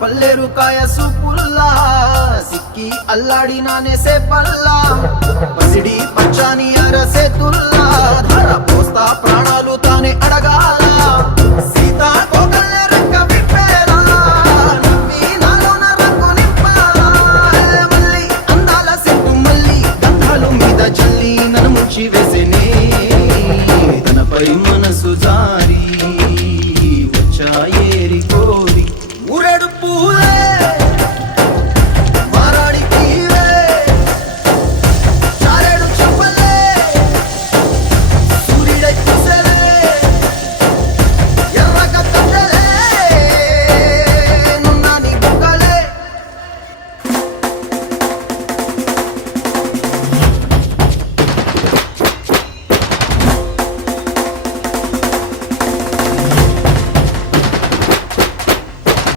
పల్లెరు కాయ సూపుల్లా సిక్కి అల్లాడినానే సేపల్లా పసిడి పచ్చాని అరసేతుల్లా ధర పోస్తా ప్రాణాలు తానే అడగాల సీతా